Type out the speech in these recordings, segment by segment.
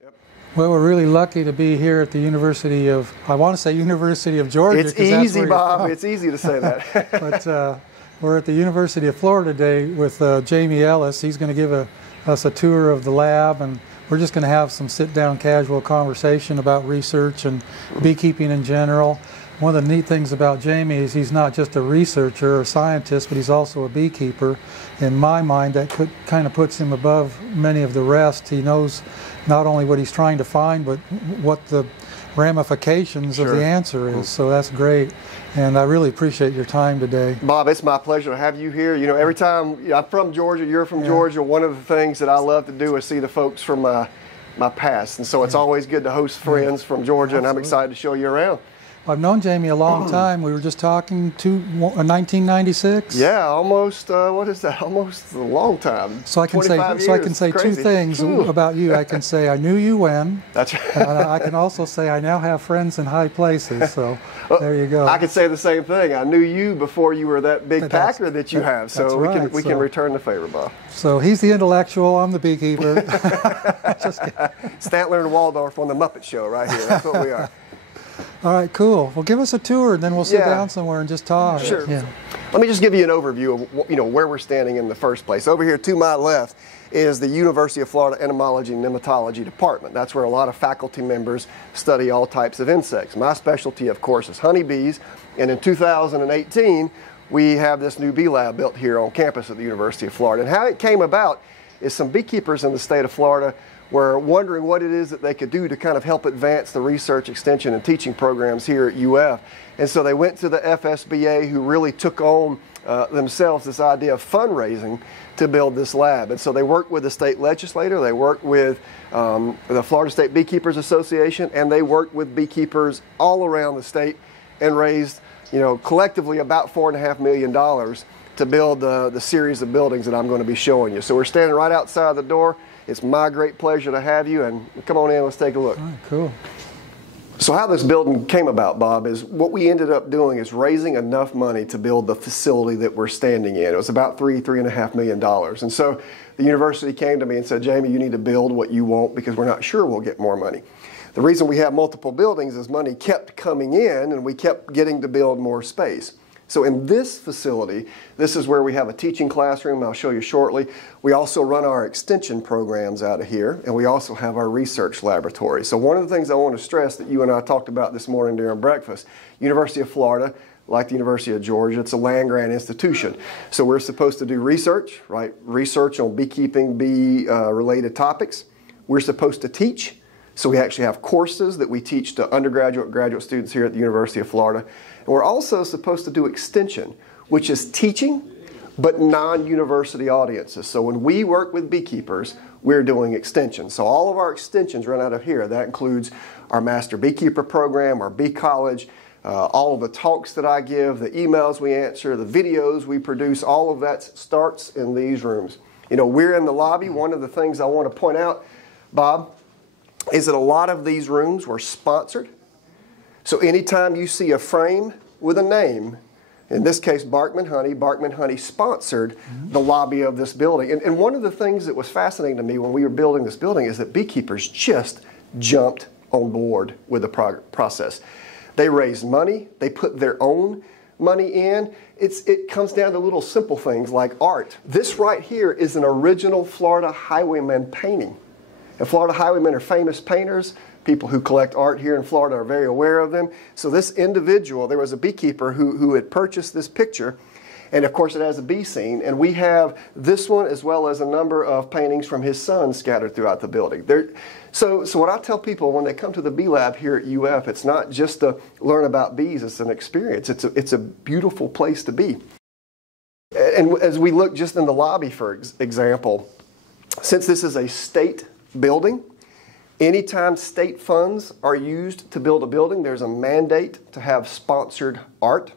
Yep. Well, we're really lucky to be here at the University of, I want to say University of Georgia. It's easy, Bob. It's easy to say that. But we're at the University of Florida today with Jamie Ellis. He's going to give us a tour of the lab, and we're just going to have some sit-down casual conversation about research and beekeeping in general. One of the neat things about Jamie is he's not just a researcher or a scientist, but he's also a beekeeper. In my mind, that kind of puts him above many of the rest. He knows not only what he's trying to find, but what the ramifications of the answer is. So that's great. And I really appreciate your time today. Bob, it's my pleasure to have you here. You know, every time, I'm from Georgia, you're from Georgia, one of the things that I love to do is see the folks from my past. And so it's always good to host friends from Georgia, and I'm excited to show you around. I've known Jamie a long time. We were just talking to 1996. Yeah, almost. What is that? Almost a long time. So I can say two things about you. I can say I knew you when. That's right. And I can also say I now have friends in high places. So there you go. I could say the same thing. I knew you before you were that big packer that you have. So we can return the favor, Bob. So he's the intellectual. I'm the beekeeper. Just kidding. Statler and Waldorf on the Muppet Show right here. That's what we are. All right, cool. Well, give us a tour, and then we'll sit down somewhere and just talk. Sure. Yeah. Let me just give you an overview of where we're standing in the first place. Over here to my left is the University of Florida Entomology and Nematology Department. That's where a lot of faculty members study all types of insects. My specialty, of course, is honeybees, and in 2018, we have this new bee lab built here on campus at the University of Florida. And how it came about is some beekeepers in the state of Florida were wondering what it is that they could do to kind of help advance the research, extension, and teaching programs here at UF. And so they went to the FSBA, who really took on themselves this idea of fundraising to build this lab. And so they worked with the state legislator, they worked with the Florida State Beekeepers Association, and they worked with beekeepers all around the state and raised, collectively about $4.5 million to build the series of buildings that I'm going to be showing you. So we're standing right outside the door. It's my great pleasure to have you, and come on in, let's take a look. All right, cool. So how this building came about, Bob, is what we ended up doing is raising enough money to build the facility that we're standing in. It was about $3.5 million. And so the university came to me and said, Jamie, you need to build what you want because we're not sure we'll get more money. The reason we have multiple buildings is money kept coming in and we kept getting to build more space. So in this facility, this is where we have a teaching classroom I'll show you shortly. We also run our extension programs out of here, and we also have our research laboratory. So one of the things I want to stress that you and I talked about this morning during breakfast, University of Florida, like the University of Georgia, it's a land-grant institution. So we're supposed to do research, right? Research on beekeeping, bee-related topics. We're supposed to teach. So we actually have courses that we teach to undergraduate and graduate students here at the University of Florida. And we're also supposed to do extension, which is teaching, but non-university audiences. So when we work with beekeepers, we're doing extension. So all of our extensions run out of here. That includes our Master Beekeeper program, our Bee College, all of the talks that I give, the emails we answer, the videos we produce, all of that starts in these rooms. We're in the lobby. One of the things I want to point out, Bob, is that a lot of these rooms were sponsored. So anytime you see a frame with a name, in this case Barkman Honey sponsored the lobby of this building. And one of the things that was fascinating to me when we were building this building is that beekeepers just jumped on board with the process. They raised money, they put their own money in. It comes down to little simple things like art. This right here is an original Florida Highwayman painting. And Florida Highwaymen are famous painters. People who collect art here in Florida are very aware of them. So this individual, there was a beekeeper who had purchased this picture, and of course it has a bee scene, and we have this one as well as a number of paintings from his son scattered throughout the building. So what I tell people when they come to the Bee Lab here at UF, it's not just to learn about bees, it's an experience. It's a beautiful place to be. And as we look just in the lobby, for example, since this is a state building, anytime state funds are used to build a building, there's a mandate to have sponsored art.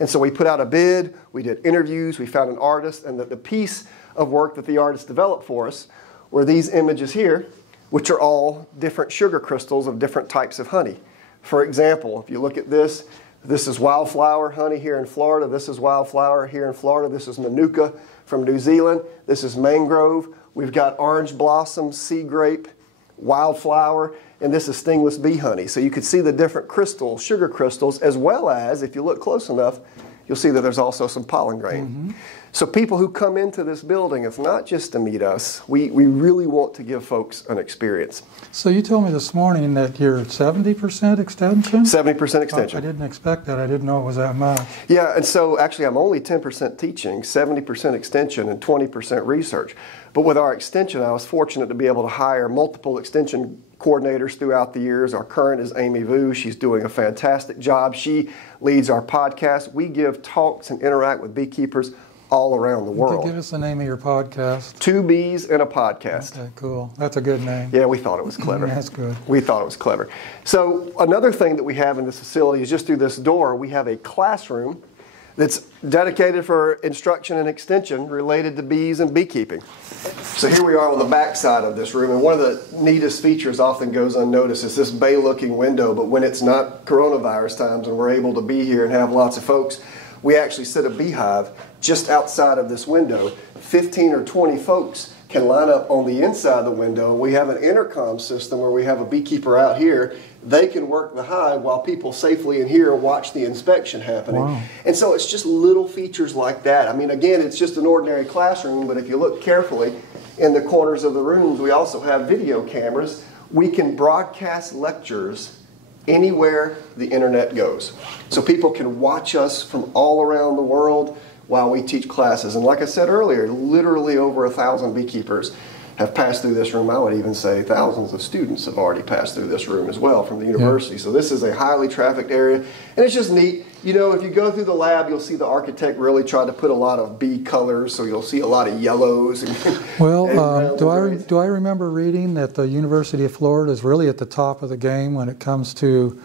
And so we put out a bid, we did interviews, we found an artist, and the piece of work that the artist developed for us were these images here, which are all different sugar crystals of different types of honey. For example, if you look at this, this is wildflower honey here in Florida, this is wildflower here in Florida, this is manuka from New Zealand, this is mangrove. We've got orange blossom, sea grape, wildflower, and this is stingless bee honey. So you could see the different crystals, sugar crystals, as well as, if you look close enough, you'll see that there's also some pollen grain. Mm-hmm. So people who come into this building, it's not just to meet us. We really want to give folks an experience. So you told me this morning that you're 70% extension? 70% extension. I didn't expect that. I didn't know it was that much. Yeah, and so actually I'm only 10% teaching, 70% extension, and 20% research. But with our extension, I was fortunate to be able to hire multiple extension coordinators throughout the years. Our current is Amy Vu. She's doing a fantastic job. She leads our podcast. We give talks and interact with beekeepers all around the world. Could you give us the name of your podcast? 2 Bees and a Podcast. Okay, cool. That's a good name. Yeah, we thought it was clever. That's good. We thought it was clever. So another thing that we have in this facility is just through this door, we have a classroom that's dedicated for instruction and extension related to bees and beekeeping. So here we are on the back side of this room, and one of the neatest features often goes unnoticed is this bay-looking window, but when it's not coronavirus times and we're able to be here and have lots of folks, we actually set a beehive just outside of this window. 15 or 20 folks can line up on the inside of the window. We have an intercom system where we have a beekeeper out here. They can work the hive while people safely in here watch the inspection happening. Wow. And so it's just little features like that. I mean, again, it's just an ordinary classroom, but if you look carefully in the corners of the rooms, we also have video cameras. We can broadcast lectures anywhere the internet goes. So people can watch us from all around the world while we teach classes. And like I said earlier, literally over 1,000 beekeepers have passed through this room. I would even say thousands of students have already passed through this room as well from the university. So this is a highly trafficked area. And it's just neat. You know, if you go through the lab, you'll see the architect really tried to put a lot of bee colors. So you'll see a lot of yellows. And Well, do I remember reading that the University of Florida is really at the top of the game when it comes to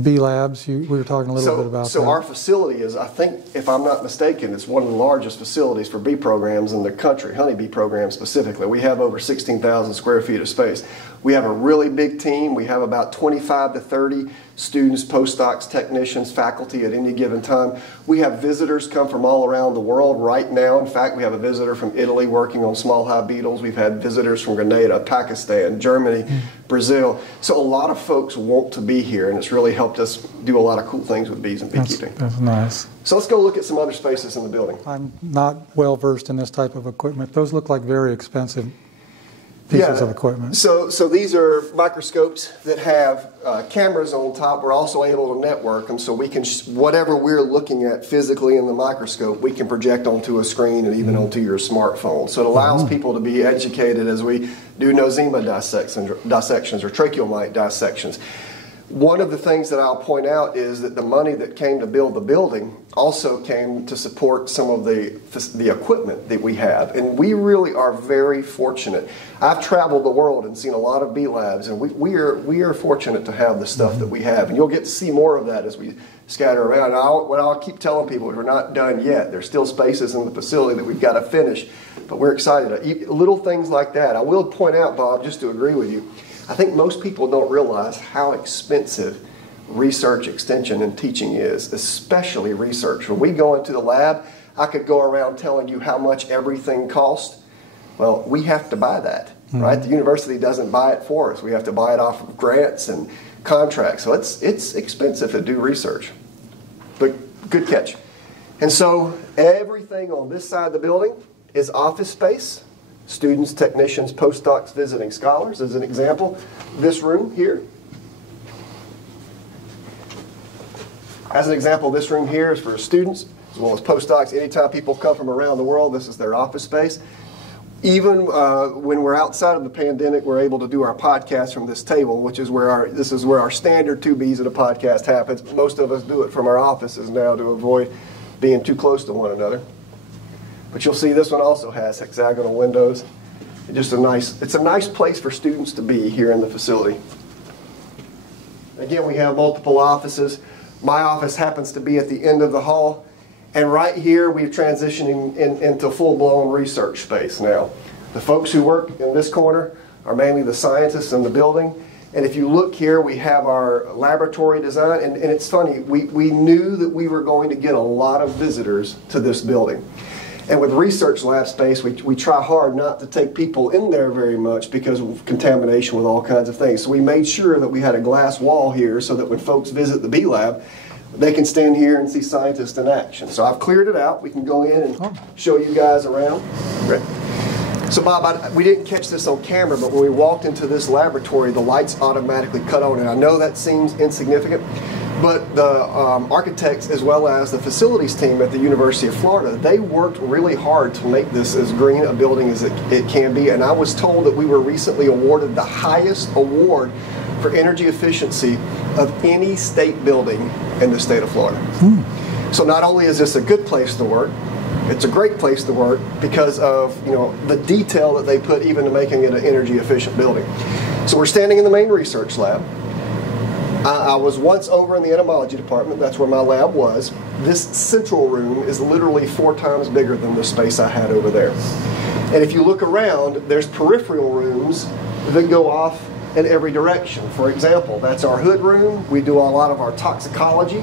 bee labs? We were talking a little bit about that. So our facility is, I think, if I'm not mistaken, it's one of the largest facilities for bee programs in the country, honeybee programs specifically. We have over 16,000 square feet of space. We have a really big team. We have about 25 to 30 students, postdocs, technicians, faculty at any given time. We have visitors come from all around the world right now. In fact, we have a visitor from Italy working on small hive beetles. We've had visitors from Grenada, Pakistan, Germany, Brazil. So a lot of folks want to be here, and it's really helped us do a lot of cool things with bees and beekeeping. That's nice. So let's go look at some other spaces in the building. I'm not well versed in this type of equipment. Those look like very expensive pieces of equipment. So these are microscopes that have cameras on top. We're also able to network them, so we can, whatever we're looking at physically in the microscope, we can project onto a screen and even onto your smartphone. So it allows people to be educated as we do nosema dissections or tracheal mite dissections. One of the things that I'll point out is that the money that came to build the building also came to support some of the equipment that we have. And we really are very fortunate. I've traveled the world and seen a lot of bee labs, and we are fortunate to have the stuff that we have. And you'll get to see more of that as we scatter around. And what I'll keep telling people is we're not done yet. There's still spaces in the facility that we've got to finish. But we're excited. Little things like that. I will point out, Bob, just to agree with you, I think most people don't realize how expensive research, extension, and teaching is, especially research. When we go into the lab, I could go around telling you how much everything costs. Well, we have to buy that, right? The university doesn't buy it for us. We have to buy it off of grants and contracts. So it's expensive to do research. But good catch. And so everything on this side of the building is office space. Students, technicians, postdocs, visiting scholars. As an example, this room here. As an example, this room here is for students as well as postdocs. Anytime people come from around the world, this is their office space. Even when we're outside of the pandemic, we're able to do our podcast from this table, which is where our standard 2 Bees at a podcast happens. Most of us do it from our offices now to avoid being too close to one another. But you'll see this one also has hexagonal windows. It's a nice place for students to be here in the facility. Again, we have multiple offices. My office happens to be at the end of the hall. And right here, we're transitioning into full-blown research space now. The folks who work in this corner are mainly the scientists in the building. And if you look here, we have our laboratory design. And it's funny, we knew that we were going to get a lot of visitors to this building. And with research lab space, we try hard not to take people in there very much because of contamination with all kinds of things. So we made sure that we had a glass wall here so that when folks visit the bee lab, they can stand here and see scientists in action. So I've cleared it out. We can go in and show you guys around. Great. So Bob, we didn't catch this on camera, but when we walked into this laboratory, the lights automatically cut on. And I know that seems insignificant, but the architects as well as the facilities team at the University of Florida, they worked really hard to make this as green a building as it can be. And I was told that we were recently awarded the highest award for energy efficiency of any state building in the state of Florida. So not only is this a good place to work, it's a great place to work because of the detail that they put even to making it an energy efficient building. So we're standing in the main research lab. I was once over in the entomology department. That's where my lab was. This central room is literally 4 times bigger than the space I had over there. And if you look around, there's peripheral rooms that go off in every direction. For example, that's our hood room. We do a lot of our toxicology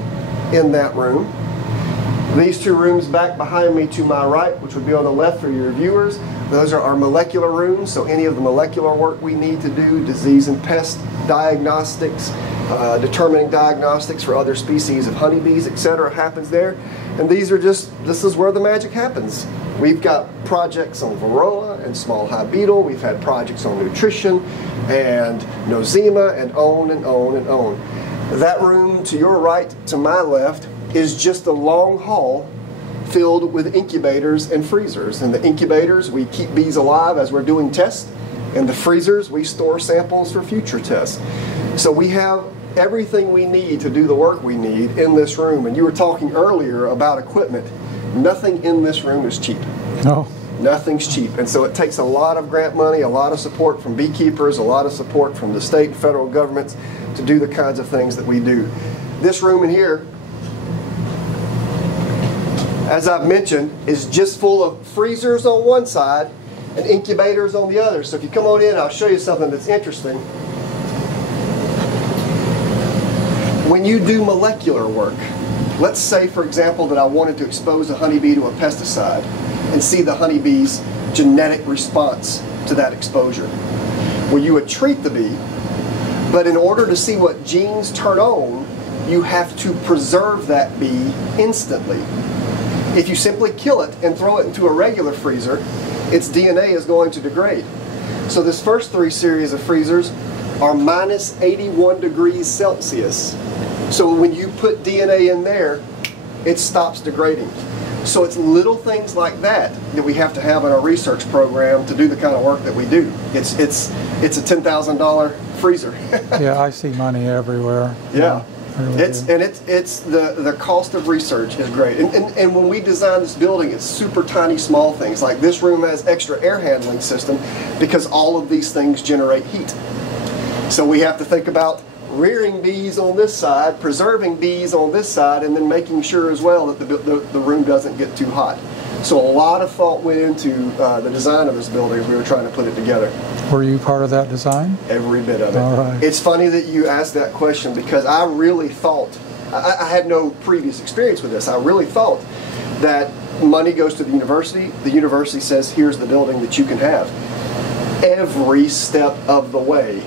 in that room. These 2 rooms back behind me to my right, which would be on the left for your viewers, those are our molecular rooms. So any of the molecular work we need to do, disease and pest diagnostics, determining diagnostics for other species of honeybees, etc., happens there. And this is where the magic happens. We've got projects on varroa and small hive beetle. We've had projects on nutrition and nosema and on and on and on. That room to your right, to my left, is just a long hall filled with incubators and freezers. In the incubators, we keep bees alive as we're doing tests. In the freezers, we store samples for future tests. So we have everything we need to do the work we need in this room. And you were talking earlier about equipment. Nothing in this room is cheap. No. Nothing's cheap. And so it takes a lot of grant money, a lot of support from beekeepers, a lot of support from the state and federal governments to do the kinds of things that we do. This room in here, as I've mentioned, is just full of freezers on one side and incubators on the other. So if you come on in, I'll show you something that's interesting. When you do molecular work, let's say, for example, that I wanted to expose a honeybee to a pesticide and see the honeybee's genetic response to that exposure. Well, you would treat the bee, but in order to see what genes turn on, you have to preserve that bee instantly. If you simply kill it and throw it into a regular freezer, its DNA is going to degrade. So this first 3 series of freezers are minus 81 degrees Celsius. So when you put DNA in there, it stops degrading. So it's little things like that that we have to have in our research program to do the kind of work that we do. It's a $10,000 freezer. Yeah, I see money everywhere. Yeah. Really it's the cost of research is great. And when we design this building, it's super tiny small things. Like this room has extra air handling system because all of these things generate heat. So we have to think about rearing bees on this side, preserving bees on this side, and then making sure as well that the room doesn't get too hot. So a lot of thought went into the design of this building as we were trying to put it together. Were you part of that design? Every bit of it. All right. It's funny that you asked that question because I really thought, I had no previous experience with this, I really thought that money goes to the university says here's the building that you can have. Every step of the way,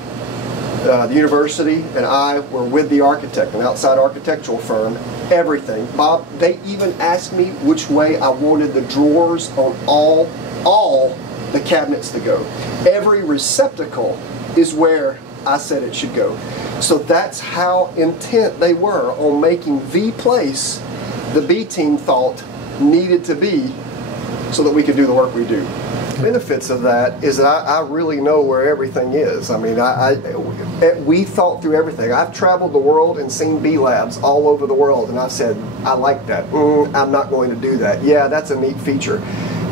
the university and I were with the architect, an outside architectural firm, everything. Bob, they even asked me which way I wanted the drawers on all the cabinets to go. Every receptacle is where I said it should go. So that's how intent they were on making the place the bee team thought needed to be so that we could do the work we do. Benefits of that is that I really know where everything is. I mean, we thought through everything. I've traveled the world and seen bee labs all over the world, and I said, I like that. I'm not going to do that. Yeah, that's a neat feature.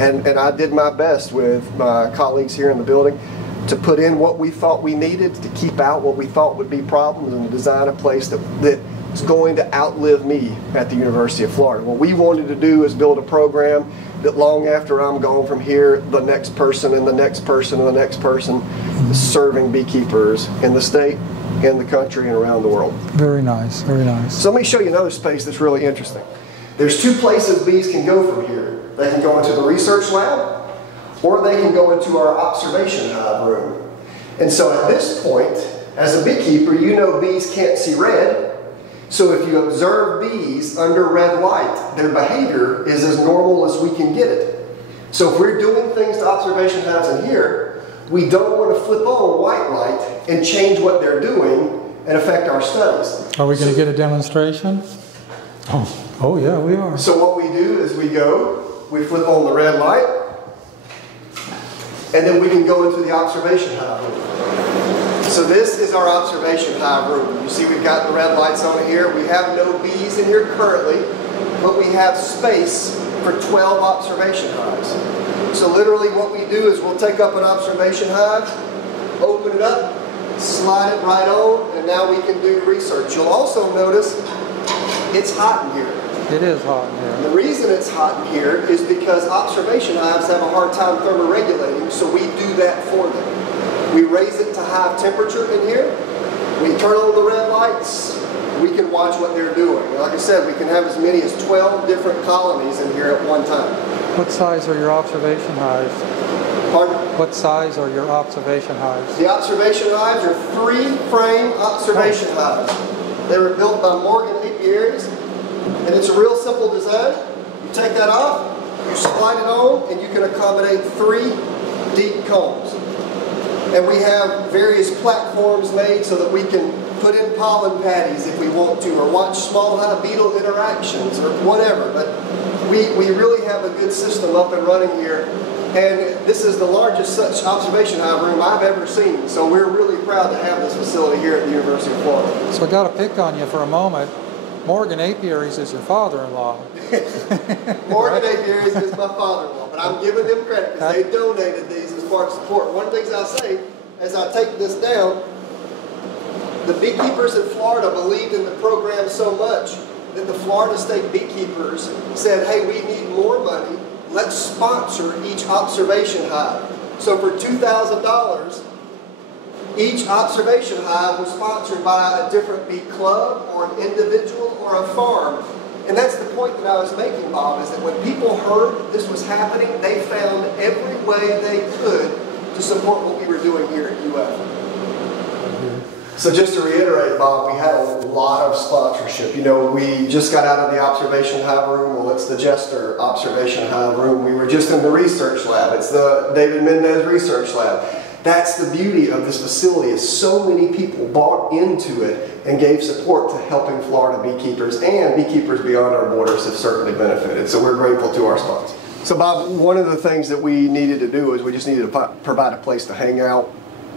And I did my best with my colleagues here in the building to put in what we thought we needed, to keep out what we thought would be problems, and design a place that is going to outlive me at the University of Florida. What we wanted to do is build a program that long after I'm gone from here, the next person and the next person and the next person is serving beekeepers in the state, in the country, and around the world. Very nice, very nice. So let me show you another space that's really interesting. There's 2 places bees can go from here. They can go into the research lab, or they can go into our observation hive room. And so at this point, as a beekeeper, you know bees can't see red. So if you observe bees under red light, their behavior is as normal as we can get it. So if we're doing things to observation hives in here, we don't want to flip on white light and change what they're doing and affect our studies. Are we going to get a demonstration? Oh yeah, we are. So what we do is we flip on the red light, and then we can go into the observation hive room. So this is our observation hive room. You see we've got the red lights on here. We have no bees in here currently, but we have space for 12 observation hives. So literally what we do is we'll take up an observation hive, open it up, slide it right on, and now we can do research. You'll also notice it's hot in here. It is hot in here. And the reason it's hot in here is because observation hives have a hard time thermoregulating, so we do that for them. We raise it to hive temperature in here. We turn on the red lights. We can watch what they're doing. And like I said, we can have as many as 12 different colonies in here at one time. What size are your observation hives? Pardon? What size are your observation hives? The observation hives are 3-frame observation hives. They were built by Morgan Apiaries, and it's a real simple design. You take that off, you slide it on, and you can accommodate 3 deep combs. And we have various platforms made so that we can put in pollen patties if we want to, or watch small hive beetle interactions, or whatever. But we really have a good system up and running here. And this is the largest such observation hive room I've ever seen. So we're really proud to have this facility here at the University of Florida. So I got to pick on you for a moment. Morgan Apiaries is your father-in-law. Morgan Apiaries is my father-in-law, but I'm giving them credit because they donated these as part of support. One of the things I'll say as I take this down, the beekeepers in Florida believed in the program so much that the Florida State Beekeepers said, hey, we need more money. Let's sponsor each observation hive. So for $2,000, each observation hive was sponsored by a different bee club or an individual or a farm. And that's the point that I was making, Bob, is that when people heard this was happening, they found every way they could to support what we were doing here at UF. So just to reiterate, Bob, we had a lot of sponsorship. You know, we just got out of the observation hive room. Well, it's the Jester observation hive room. We were just in the research lab. It's the David Mendez research lab. That's the beauty of this facility, is so many people bought into it and gave support to helping Florida beekeepers, and beekeepers beyond our borders have certainly benefited. So we're grateful to our sponsors. So Bob, one of the things that we needed to do is we just needed to provide a place to hang out.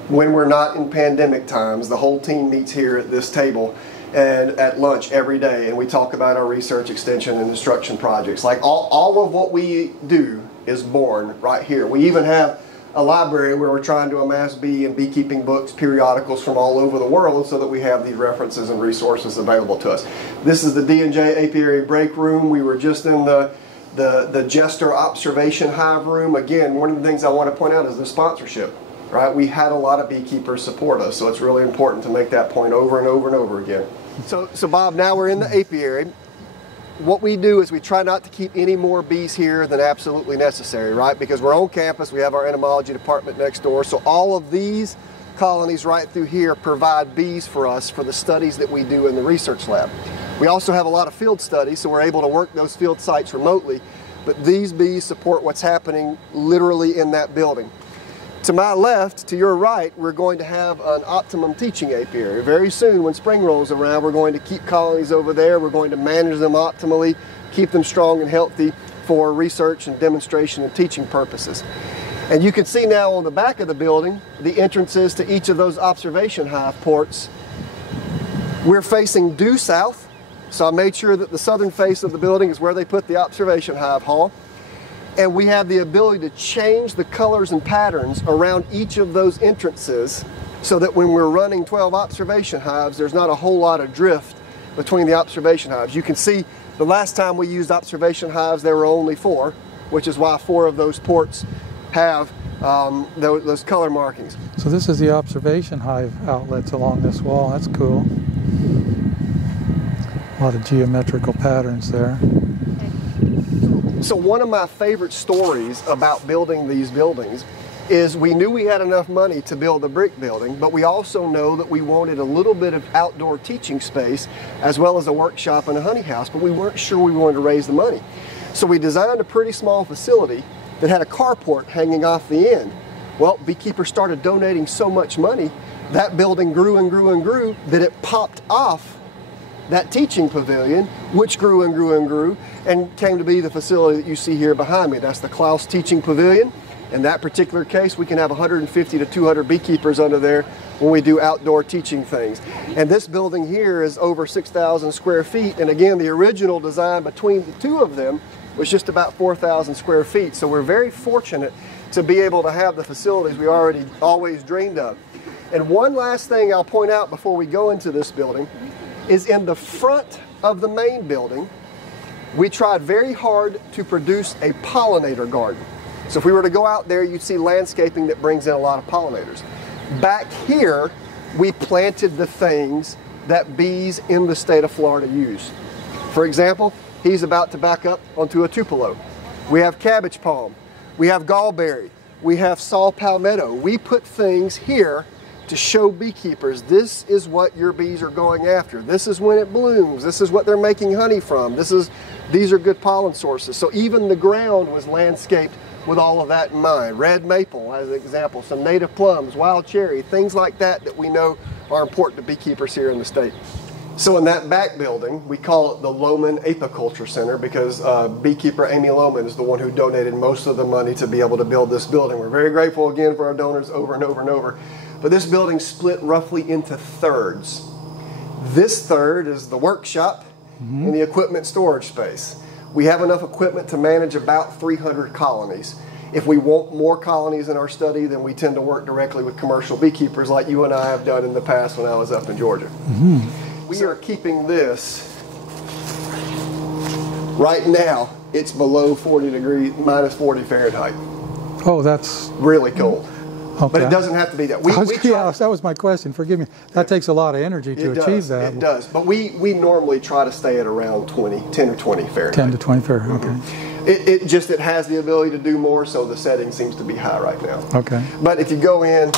When we're not in pandemic times, the whole team meets here at this table and at lunch every day, and we talk about our research, extension, and instruction projects. Like all of what we do is born right here. We even have a library where we're trying to amass bee and beekeeping books, periodicals from all over the world, so that we have these references and resources available to us. This is the D&J Apiary break room. We were just in the Jester observation hive room. Again, one of the things I want to point out is the sponsorship. Right? We had a lot of beekeepers support us, so it's really important to make that point over and over and over again. So Bob, now we're in the apiary. What we do is we try not to keep any more bees here than absolutely necessary, right? Because we're on campus, we have our entomology department next door, so all of these colonies right through here provide bees for us for the studies that we do in the research lab. We also have a lot of field studies, so we're able to work those field sites remotely, but these bees support what's happening literally in that building. To my left, to your right, we're going to have an optimum teaching apiary. Very soon, when spring rolls around, we're going to keep colonies over there. We're going to manage them optimally, keep them strong and healthy for research and demonstration and teaching purposes. And you can see now on the back of the building, the entrances to each of those observation hive ports. We're facing due south, so I made sure that the southern face of the building is where they put the observation hive hall. And we have the ability to change the colors and patterns around each of those entrances so that when we're running 12 observation hives, there's not a whole lot of drift between the observation hives. You can see the last time we used observation hives, there were only 4, which is why 4 of those ports have those color markings. So this is the observation hive outlets along this wall. That's cool. A lot of geometrical patterns there. So one of my favorite stories about building these buildings is we knew we had enough money to build a brick building, but we also know that we wanted a little bit of outdoor teaching space as well as a workshop and a honey house, but we weren't sure we wanted to raise the money. So we designed a pretty small facility that had a carport hanging off the end. Well, Beekeepers started donating so much money, that building grew and grew and grew that it popped off that teaching pavilion, which grew and grew and grew and came to be the facility that you see here behind me. That's the Klaus Teaching Pavilion. In that particular case, we can have 150 to 200 beekeepers under there when we do outdoor teaching things. And this building here is over 6,000 square feet. And again, the original design between the two of them was just about 4,000 square feet. So we're very fortunate to be able to have the facilities we always dreamed of. And one last thing I'll point out before we go into this building is in the front of the main building, we tried very hard to produce a pollinator garden. So if we were to go out there, you'd see landscaping that brings in a lot of pollinators. Back here, we planted the things that bees in the state of Florida use. For example, he's about to back up onto a tupelo. We have cabbage palm. We have gallberry. We have saw palmetto. We put things here to show beekeepers this is what your bees are going after. This is when it blooms. This is what they're making honey from. These are good pollen sources. So even the ground was landscaped with all of that in mind. Red maple as an example, some native plums, wild cherry, things like that that we know are important to beekeepers here in the state. So in that back building, we call it the Lowman Apiculture Center because beekeeper Amy Lowman is the one who donated most of the money to be able to build this building. We're very grateful again for our donors over and over and over. But this building split roughly into thirds. This third is the workshop and the equipment storage space. We have enough equipment to manage about 300 colonies. If we want more colonies in our study, then we tend to work directly with commercial beekeepers like you and I have done in the past when I was up in Georgia. We are keeping this, right now, it's below 40 degrees, minus 40 Fahrenheit. Oh, that's really cold. Okay. But it doesn't have to be that. Yeah, that was my question. Forgive me. That takes a lot of energy to achieve that. It does. But we normally try to stay at around 10 or 20 Fahrenheit. 10 to 20 Fahrenheit, okay. It has the ability to do more, so the setting seems to be high right now. Okay. But if you go in,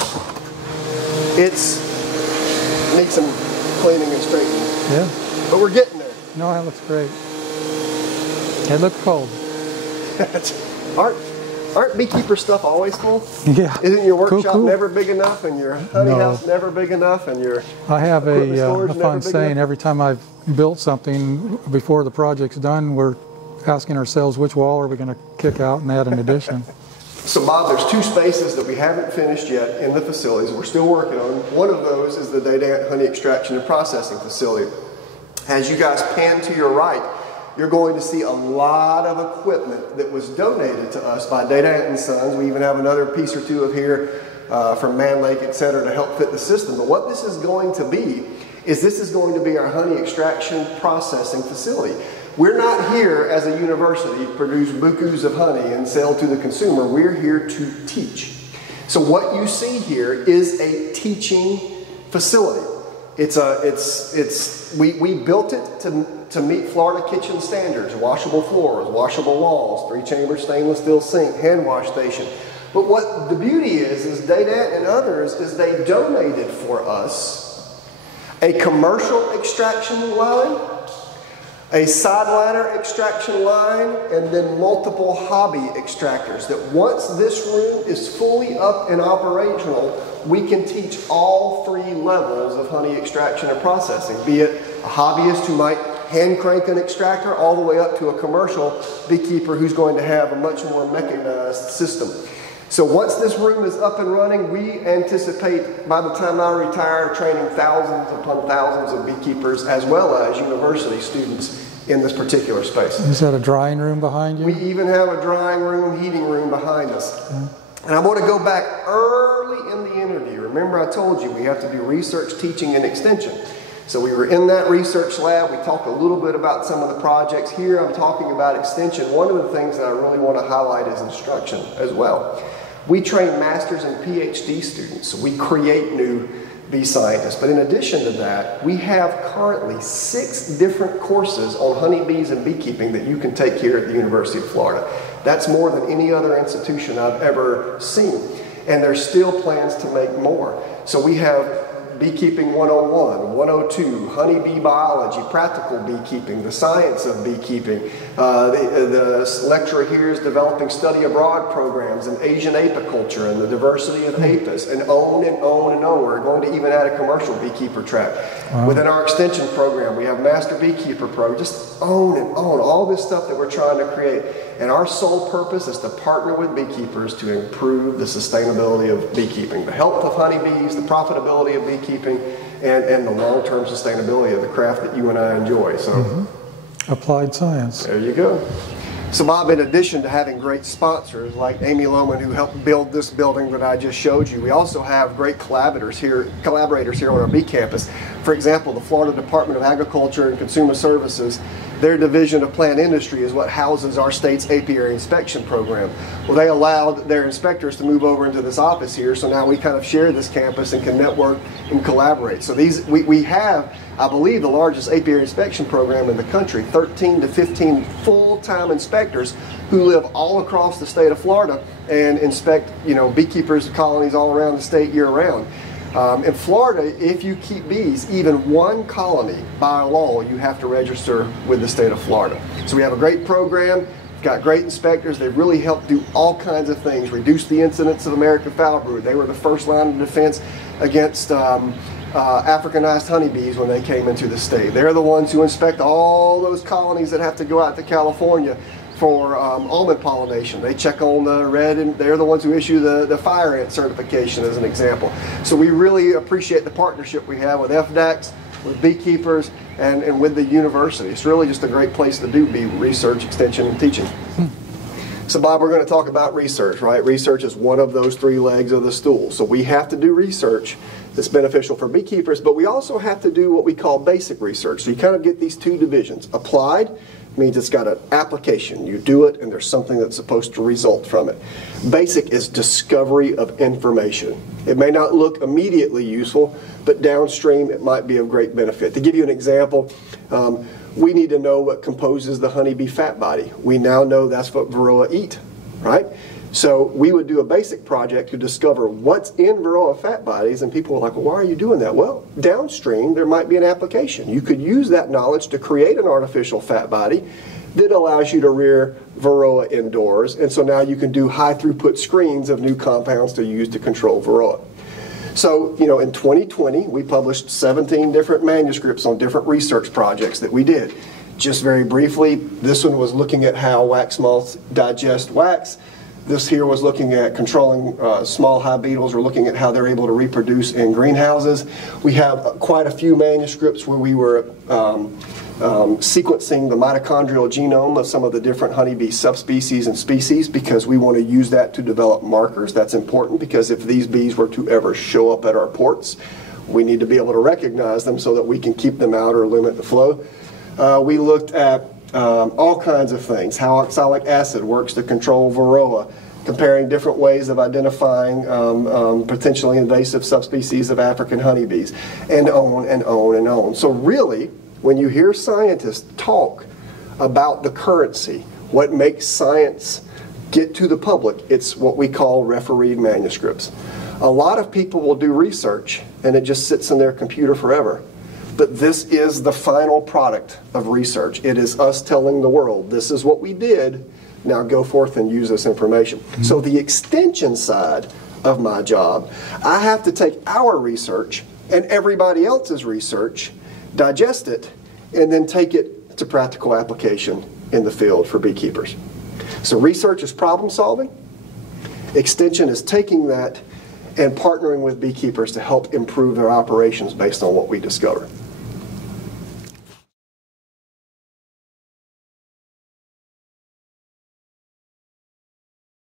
it needs some cleaning and straightening. Yeah. But we're getting there. No, that looks great. It looked cold. Aren't beekeeper stuff always full? Yeah. Isn't your workshop cool. never big enough and your honey house never big enough and your I have a fun saying enough? every time I've built something before the project's done, we're asking ourselves which wall are we going to kick out and add an addition. So Bob, there's two spaces that we haven't finished yet in the facilities we're still working on. One of those is the Data Ant Honey Extraction and Processing Facility. As you guys pan to your right, you're going to see a lot of equipment that was donated to us by Data Ant & Sons. We even have another piece or two of here from Man Lake, etc., to help fit the system. But what this is going to be is this is going to be our honey extraction processing facility. We're not here as a university to produce bukus of honey and sell to the consumer. We're here to teach. So what you see here is a teaching facility. We built it to meet Florida kitchen standards: washable floors, washable walls, 3-chamber stainless steel sink, hand wash station. But what the beauty is Data Ant and others is they donated for us a commercial extraction line, a side ladder extraction line, and then multiple hobby extractors that once this room is fully up and operational, we can teach all 3 levels of honey extraction and processing, be it a hobbyist who might hand crank an extractor all the way up to a commercial beekeeper who's going to have a much more mechanized system. So once this room is up and running, we anticipate by the time I retire training thousands upon thousands of beekeepers as well as university students in this particular space. Is that a drying room behind you? We even have a drying room, heating room behind us. Yeah. And I want to go back early in the interview. Remember I told you we have to do research, teaching, and extension. So we were in that research lab. We talked a little bit about some of the projects. Here I'm talking about extension. One of the things that I really want to highlight is instruction as well. We train masters and PhD students. So we create new bee scientists. But in addition to that, we have currently 6 different courses on honeybees and beekeeping that you can take here at the University of Florida. That's more than any other institution I've ever seen. And there's still plans to make more. So we have Beekeeping 101, 102, honeybee biology, practical beekeeping, the science of beekeeping. The lecturer here is developing study abroad programs in Asian apiculture and the diversity of apis, and on and on and on. We're going to even add a commercial beekeeper track. Wow. Within our extension program, we have master beekeeper program, just on and on, all this stuff that we're trying to create. And our sole purpose is to partner with beekeepers to improve the sustainability of beekeeping, the health of honeybees, the profitability of beekeeping, and the long-term sustainability of the craft that you and I enjoy. So, applied science. There you go. So Bob, in addition to having great sponsors like Amy Lowman, who helped build this building that I just showed you, we also have great collaborators here on our bee campus. For example, the Florida Department of Agriculture and Consumer Services, their division of plant industry is what houses our state's apiary inspection program. Well, they allowed their inspectors to move over into this office here, so now we kind of share this campus and can network and collaborate. So we have, I believe, the largest apiary inspection program in the country, 13 to 15 full-time inspectors who live all across the state of Florida and inspect, beekeepers' colonies all around the state year-round. In Florida, if you keep bees, even one colony, by law, you have to register with the state of Florida. So we have a great program, got great inspectors. They've really helped do all kinds of things, reduce the incidence of American foul brood. They were the first line of defense against Africanized honeybees when they came into the state. They're the ones who inspect all those colonies that have to go out to California for almond pollination. They check on the red, and they're the ones who issue the fire ant certification, as an example. So we really appreciate the partnership we have with FDACs, with Beekeepers, and with the university. It's really just a great place to do bee research, extension, and teaching. So Bob, we're going to talk about research, right? Research is one of those 3 legs of the stool. So we have to do research that's beneficial for beekeepers, but we also have to do what we call basic research. So you kind of get these 2 divisions. Applied means it's got an application. You do it and there's something that's supposed to result from it. Basic is discovery of information. It may not look immediately useful, but downstream it might be of great benefit. To give you an example, we need to know what composes the honeybee fat body. We now know that's what Varroa eat, right? So we would do a basic project to discover what's in Varroa fat bodies, and people are like, well, why are you doing that? Well, downstream there might be an application. You could use that knowledge to create an artificial fat body that allows you to rear Varroa indoors, and so now you can do high throughput screens of new compounds to use to control Varroa. So, in 2020, we published 17 different manuscripts on different research projects that we did. Just very briefly, this one was looking at how wax moths digest wax. This here was looking at controlling small hive beetles, or looking at how they're able to reproduce in greenhouses. We have quite a few manuscripts where we were sequencing the mitochondrial genome of some of the different honeybee subspecies and species, because we want to use that to develop markers. That's important because if these bees were to ever show up at our ports, we need to be able to recognize them so that we can keep them out or limit the flow. We looked at all kinds of things, how oxalic acid works to control Varroa, comparing different ways of identifying potentially invasive subspecies of African honeybees, and on and on and on. So really, when you hear scientists talk about the currency, what makes science get to the public, it's what we call refereed manuscripts. A lot of people will do research and it just sits in their computer forever. But this is the final product of research. It is us telling the world, this is what we did, now go forth and use this information. So the extension side of my job, I have to take our research and everybody else's research, digest it, and then take it to practical application in the field for beekeepers. So research is problem solving. Extension is taking that and partnering with beekeepers to help improve their operations based on what we discover.